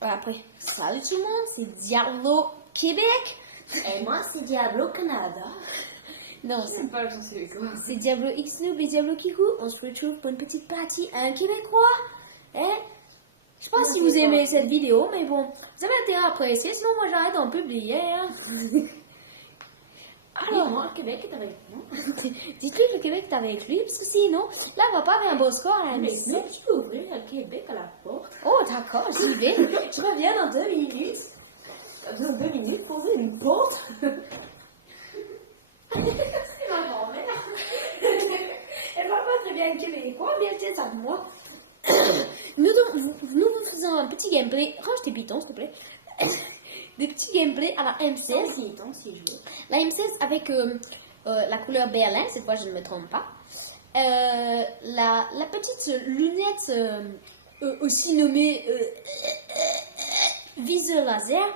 Après, salut tout le monde, c'est Diablo Québec. Et moi, c'est Diablo Canada. Non, Je sais pas le sens c'est quoi. c'est Diablo X-Noob et Diablo Kikou. On se retrouve pour une petite partie à un Québécois. Hein? Je sais pas si vous aimez cette vidéo, mais bon, vous avez intérêt à apprécier, sinon moi j'arrête d'en publier. Hein? Alors, moi, le Québec est avec nous. Dites-lui que le Québec est avec lui, parce que sinon, là, on va pas avoir un beau score à la Mais maison. si tu peux ouvrir le Québec à la porte. Oh, d'accord, j'y vais. Je reviens dans 2 minutes. Dans 2 minutes pour ouvrir une porte. C'est ma grand-mère. Elle va pas très bien le québécois, bien c'est ça de moi. Nous vous faisons un petit gameplay. Range tes pitons, s'il te plaît. Des petits gameplays à la M16. La M16 avec la couleur Berlin, cette fois je ne me trompe pas. La petite lunette aussi nommée viseur laser.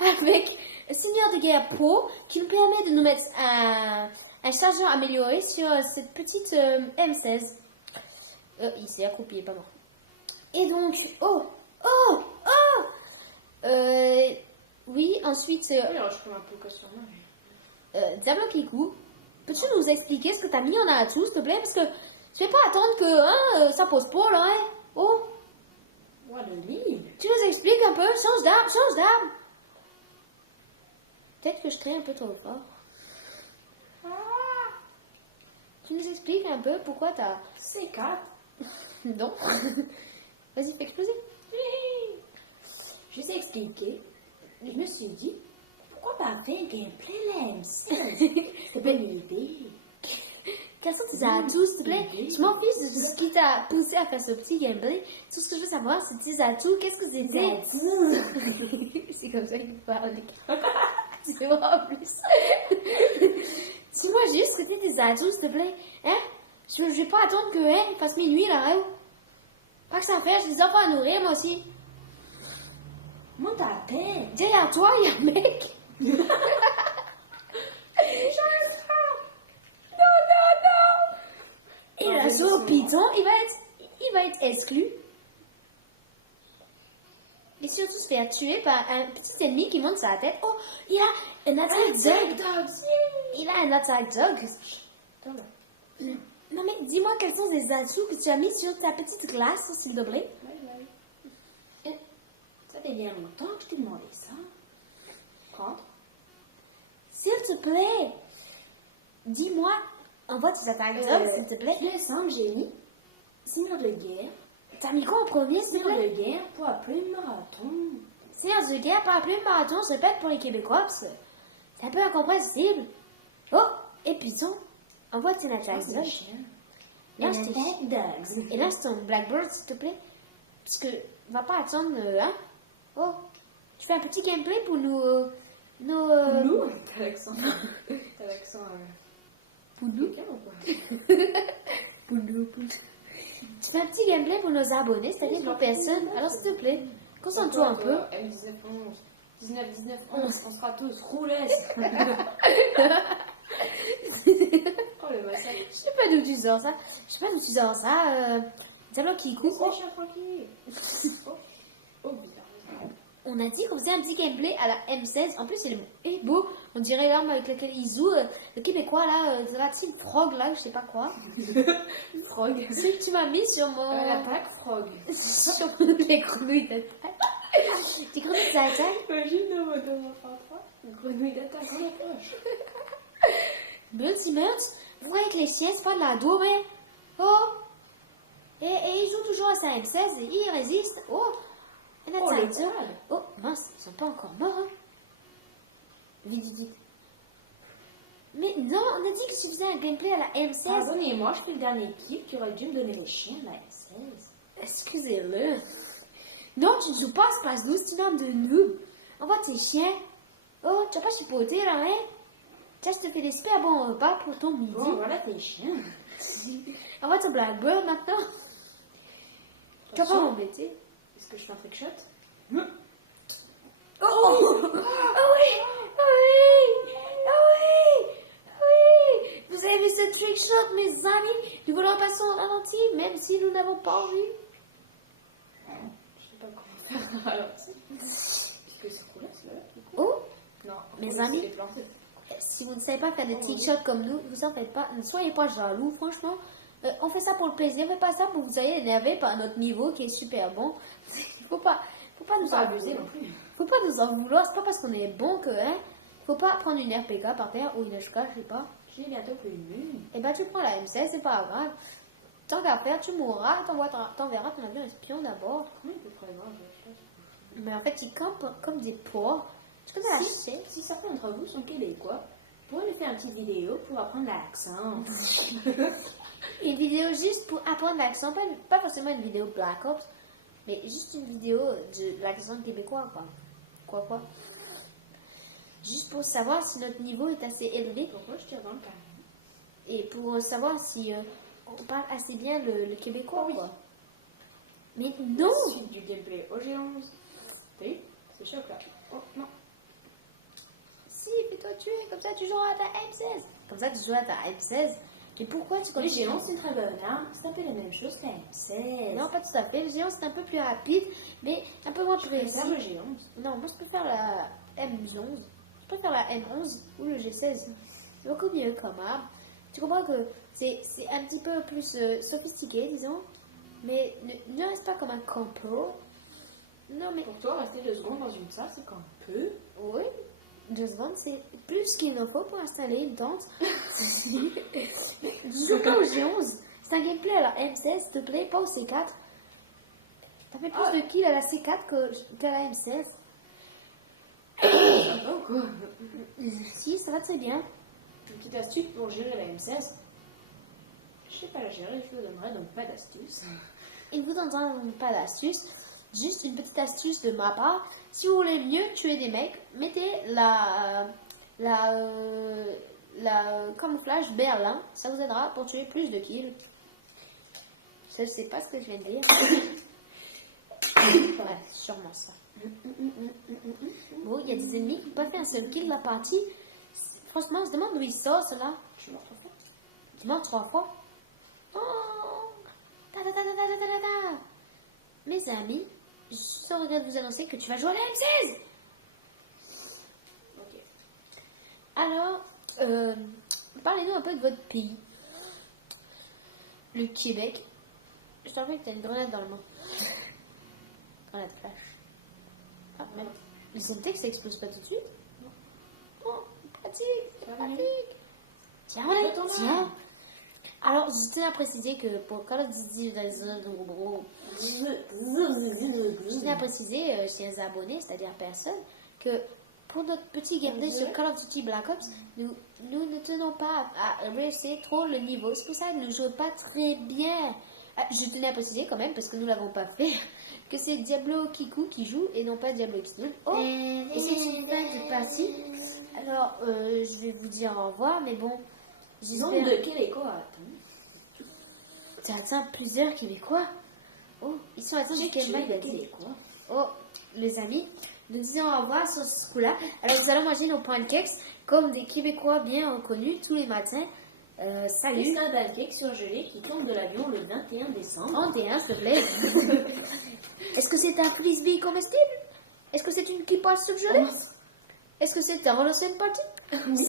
Avec un seigneur de guerre pro qui nous permet de nous mettre un chargeur amélioré sur cette petite M16. Il s'est accroupi, pas mort. Et donc, oui, ensuite, Alors, je prends un peu que sur moi. Diablo Kikou, peux-tu nous expliquer ce que tu as mis en atout, s'il te plaît? Parce que je vais pas attendre que ça pose pas, là, hein? Oh, What a livre. tu nous expliques un peu? Change d'arme! Peut-être que je traîne un peu trop fort. Tu nous expliques un peu pourquoi t'as... C'est 4. Non. Vas-y, fais exploser. Je sais expliquer. Je me suis dit, pourquoi pas faire un gameplay là, M16? C'est pas une idée. Quels sont tes atouts, s'il te plaît? Je m'en fiche de ce qui t'a poussé à faire ce petit gameplay. Tout ce que je veux savoir, c'est tes atouts. Qu'est-ce que c'était? C'est comme ça qu'il parle. C'est vrai en plus. Dis-moi juste ce que c'était tes atouts, s'il te plaît. Hein? Je vais pas attendre que il fasse minuit là, hein? Pas que ça fait, j'ai des enfants à nourrir, moi aussi. Monte à tête. Derrière toi, il y a un mec. Et l'assaut Python, il va être exclu. Et surtout se faire tuer par un petit ennemi qui monte sur la tête. Oh, il a un attack dog. Il a un attack dog. Non mais dis-moi quels sont les atouts que tu as mis sur ta petite glace, s'il te plaît. Ça fait bien longtemps que je t'ai demandé ça. Quand? S'il te plaît, dis-moi, envoie tes attaques dog, s'il te plaît. Le sang, j'ai mis Seigneur de guerre. T'as mis quoi en premier, s'il te Seigneur plaît? de guerre pour appeler le marathon. Seigneur de guerre, pas appelé marathon, je répète pour les Québécois, parce que c'est un peu incompréhensible. Oh, et Python, envoie tes attaques dog. Là, je t'ai Et là, c'est ton Blackbird, s'il te plaît. Parce que, va pas attendre, hein? Oh, tu fais un petit gameplay pour nos... Nous? T'as l'accent. T'as l'accent. Pour nous? Ou quoi? Pour nous. Tu fais un petit gameplay pour nos abonnés, c'est-à-dire pour personne. Alors, s'il te plaît, concentre-toi un peu. M1911. 19-19-11. On sera tous roulés. Oh le massacre. Je sais pas d'où tu sors ça. Diablo Kikou. Oh, chien tranquille. Oh, bizarre. On a dit qu'on faisait un petit gameplay à la M16. En plus, il est beau. On dirait l'arme avec laquelle il joue. Le Québécois, là, de la team Frog, là, je sais pas quoi. Frog. C'est que tu m'as mis sur mon... L'attaque Frog. sur les grenouilles d'attaque. Tes grenouilles d'attaque. Imagine dans mon fantasme. Une grenouille d'attaque en approche. Multimers, vous voyez que les chiens, c'est pas de la daube, hein? Oh! Et ils jouent toujours à 5-16 et ils résistent. Oh! Un Oh, attaque le dog. tal. Oh, mince, ils sont pas encore morts, hein? Vite. Mais non, on a dit que je faisais un gameplay à la M16. Pardonnez-moi, je suis le dernier type qui aurait dû me donner les chiens de la M16. Excusez-le. Non, tu ne joues pas à Space 12, c'est une arme de noob. Envoie tes chiens. Oh, tu n'as pas supporté, là, hein? Tiens, je te fais des super bons repas pour ton midi. Bon, voilà tes chiens. Envoie ton Blackbird maintenant. Tu vas pas m'embêter. Est-ce que je fais un trick shot? Oh oui! Vous avez vu ce trick shot, mes amis? Nous voulons passer au ralenti, même si nous n'avons pas vu. sais pas comment faire. Alors, puisque c'est trop là, c'est là. Oh, Non, mes faut amis. laisser les planter. si vous ne savez pas faire des t-shirts comme nous, vous en faites pas. Ne soyez pas jaloux, franchement. On fait ça pour le plaisir, mais pas ça pour vous soyez énervé par notre niveau qui est super bon. Il faut pas nous Pas en abuser vouloir. non plus. Faut pas nous en vouloir. C'est pas parce qu'on est bon que, hein. Faut pas prendre une RPK par terre ou une HK, je sais pas. J'ai bientôt plus une. Et ben tu prends la M16, c'est pas grave. Tant qu'à faire, tu mourras, t'enverras ton avion espion d'abord. Oui, c'est très grave. Mais en fait, ils campent comme des porcs. Tu connais la chaîne? Si certains d'entre vous sont québécois, vous pourrez lui faire une petite vidéo pour apprendre l'accent. Une vidéo juste pour apprendre l'accent, pas forcément une vidéo Black Ops, mais juste une vidéo de l'accent québécois, quoi. Quoi. Juste pour savoir si notre niveau est assez élevé Pourquoi je tire dans le carré? et pour savoir si on parle assez bien le québécois, quoi. Mais non! Suite du gameplay OG11. Oui, c'est chocolat. Oh non. Si, fais-toi tuer, comme ça tu joueras à ta M16. Comme ça tu joueras à ta M16. Mais pourquoi tu Le continues? géant, c'est une très bonne arme. C'est un peu la même chose qu'un M16. Non, pas tout à fait. Le géant c'est un peu plus rapide, mais un peu moins je précis. préfère le G11. Non, moi je préfère la M11. Je préfère la M11 ou le G16. C'est beaucoup mieux comme arme. Tu comprends que c'est un petit peu plus sophistiqué, disons. Mais ne reste pas comme un campo. Non, mais Pour toi, rester 2 secondes dans une salle, c'est quand même peu. oui, 2 secondes, c'est plus qu'il en faut pour installer une tente. Disons pas au G11. C'est un gameplay à la M16, s'il te plaît, pas au C4. T'as fait plus de kills à la C4 qu'à la M16. Ça va ou quoi? Si, ça va très bien. Une petite astuce pour gérer la M16. Je sais pas la gérer, je vous donnerai donc pas d'astuce. Il vous donnera pas d'astuce. Juste une petite astuce de ma part. Si vous voulez mieux tuer des mecs, mettez la camouflage Berlin. Ça vous aidera pour tuer plus de kills. Je sais pas ce que je viens de dire. Ouais, sûrement ça. Bon, il y a des ennemis qui n'ont pas fait un seul kill de la partie. Franchement, on se demande d'où il sort cela. Je suis mort 3 fois. Tu es mort 3 fois. Oh, ta ta ta ta ta ta ta ta. Mes amis, je suis sans regret de vous annoncer que tu vas jouer à la M16. Ok. Alors, parlez-nous un peu de votre pays. Le Québec. Je t'en prie que tu as une grenade dans le main. Grenade flash. Ah, merde. Les syntaxes, ça explose pas tout de suite? Non. Oh, pratique, Ça va pratique. mieux. Tiens, Attends, tiens. Alors, je tiens à préciser que pour Call of Duty, je tiens à préciser, chers abonnés, c'est-à-dire personne, que pour notre petit gameplay sur Call of Duty Black Ops, nous ne tenons pas à réussir trop le niveau. C'est pour ça que nous ne jouons pas très bien. Je tenais à préciser quand même, parce que nous ne l'avons pas fait, que c'est Diablo Kiku qui joue et non pas Diablo X. Oh, et c'est une fin de partie. Alors, je vais vous dire au revoir, mais bon, Nombre j'espère... de Québécois attends. Tu atteins plusieurs Québécois. Oh, ils sont atteints de quel mal Québécois. Oh, les amis, nous disons au revoir sur ce coup-là. Alors, nous allons manger nos pancakes comme des Québécois bien reconnus tous les matins. Salut. C'est un pancake surgelé qui tombe de l'avion le 21 décembre. 31, s'il te plaît. Est-ce que c'est un frisbee comestible? Est-ce que c'est une kippa surgelée? Est-ce que c'est un roller party?